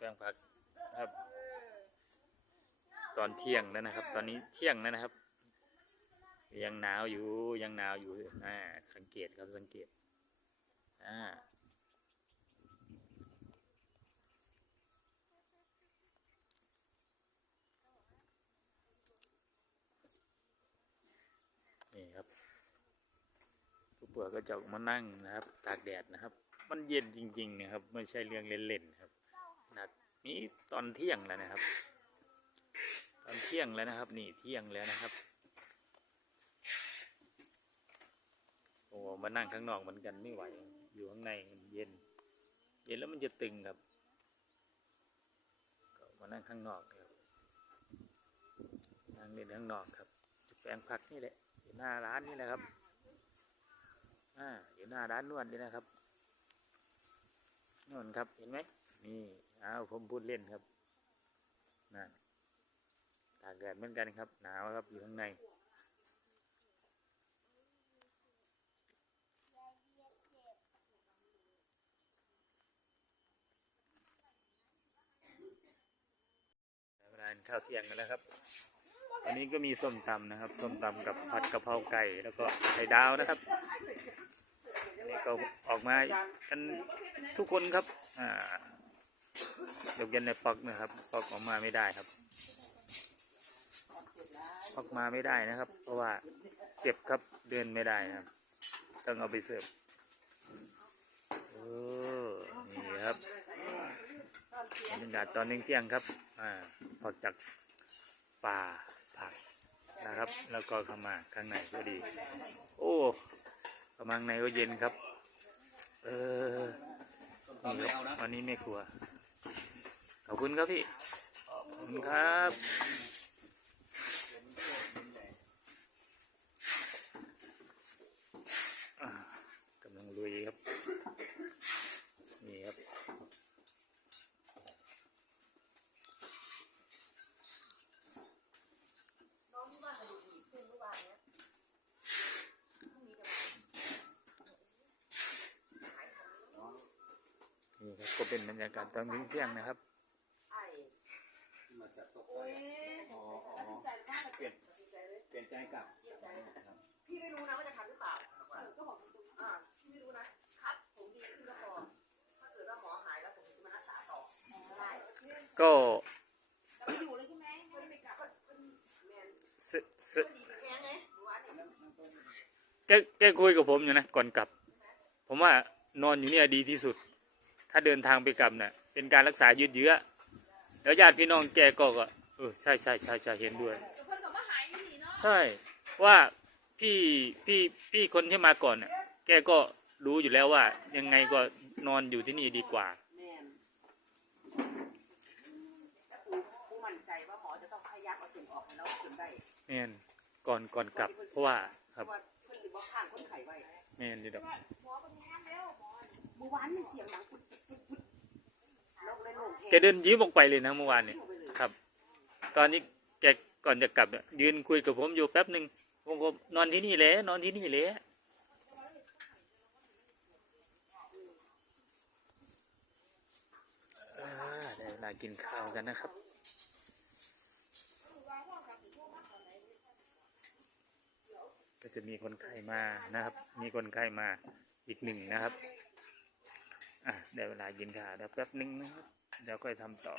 แปลงผักครับ ตอนเที่ยงแล้วนะครับ ตอนนี้เที่ยงแล้วนะครับ ยังหนาวอยู่ยังหนาวอยู่อ่าสังเกตครับสังเกตอ่านี่ครับผู้ป่วยก็จะออกมานั่งนะครับ ตากแดดนะครับ มันเย็นจริง ๆ นะครับ ไม่ใช่เรื่องเล่นๆครับ นี่ตอนเที่ยงแล้วนะครับ ตอนเที่ยงแล้วนะครับ นี่เที่ยงแล้วนะครับ โอ้มานั่งข้างนอกเหมือนกันไม่ไหว อยู่ข้างในมันเย็น เย็นแล้วมันจะตึงครับก็มานั่งข้างนอกครับนั่งเล่นข้างนอกครับแปลงผักนี่แหละอยู่หน้าร้านนี่แหละครับอ่าอยู่หน้าร้านนวดนี่นะครับนวดครับเห็นไหม นี่อ้าวผมพูดเล่นครับนั่นตากแดดเหมือนกันครับ หนาวครับอยู่ข้างใน เวลาข้าวเที่ยงกันแล้วครับอันนี้ก็มีส้มตำนะครับ ส้มตำกับผัดกะเพราไก่แล้วก็ไข่ดาวนะครับอันนี้ก็ออกมากันทุกคนครับอ่า ยกเย็นในปอกนะครับปอกออกมาไม่ได้ครับปอกมาไม่ได้นะครับ เพราะว่าเจ็บครับเดินไม่ได้นะครับ ต้องเอาไปเสิร์ฟโอ้นี่ครับบรรยากาศตอนเที่ยงครับอ่าออกจากป่าผักนะครับ แล้วก็เข้ามาข้างในก็ดี โอ้กำลังในก็เย็นครับ เออนี่ครับวันนี้ไม่ครัว ขอบคุณครับพี่ขอบคุณครับกำลังลุยครับ นี่ครับ นี่ครับก็เป็นบรรยากาศตอนเที่ยงนะครับ จากตกใจอ๋ออ๋อเปลี่ยนเปลี่ยนใจกลับครับพี่ไม่รู้นะว่าจะทำหรือเปล่าก็บอกอ่าพี่ไม่รู้นะครับผมดีขึ้นแล้วพอถ้าเกิดว่าหมอหายแล้วผมจะมารักษาต่อได้ก็จะไม่อยู่เลยใช่ไหมไม่ได้ไปกลับแมนสสก็ดีแค่ไงหมู่บ้านเนี่ยแกแกคุยกับผมอยู่นะก่อนกลับ ผมว่านอนอยู่เนี่ยดีที่สุด ถ้าเดินทางไปกลับเนี่ยเป็นการรักษายืดเยื้อ แล้วญาติพี่น้องแกก็ก็เออใช่ใช่ใช่ใช่เห็นด้วยแต่เพิ่นกับว่าหายไม่ดีเนาะใช่ว่าพี่พี่พี่คนที่มาก่อนเนี่ยแกก็รู้อยู่แล้วว่า ยังไงก็นอนอยู่ที่นี่ดีกว่า แมนแต่ปูปูมั่นใจว่าหมอจะต้องพยายามเอาสิ่งออกให้เราขึ้นได้แม่นก่อนก่อนกลับ เพราะว่าครับเพาะว่าเพื่อนสิว่าข้างคนไข้ไว้แม่นดีดอกหมอเป็นงานแล้วหมอเมื่อวานมีเสียงหนังปุ๊บปุ๊บปุ๊บลงเลยลง แกเดินยิ้มออกไปเลยนะเมื่อวานเนี่ยครับ ตอนนี้แกก่อนจะกลับเนี่ยยืนคุยกับผมอยู่แป๊บหนึ่งผมก็นอนที่นี่แหละนอนที่นี่แหละอ่าได้เวลากินข้าวกันนะครับก็จะมีคนไข้มานะครับ มีคนไข้มาอีกหนึ่งนะครับ อะได้เวลากินข้าวเดี๋ยวแป๊บหนึ่งนะครับ เดี๋ยวค่อยทำต่อ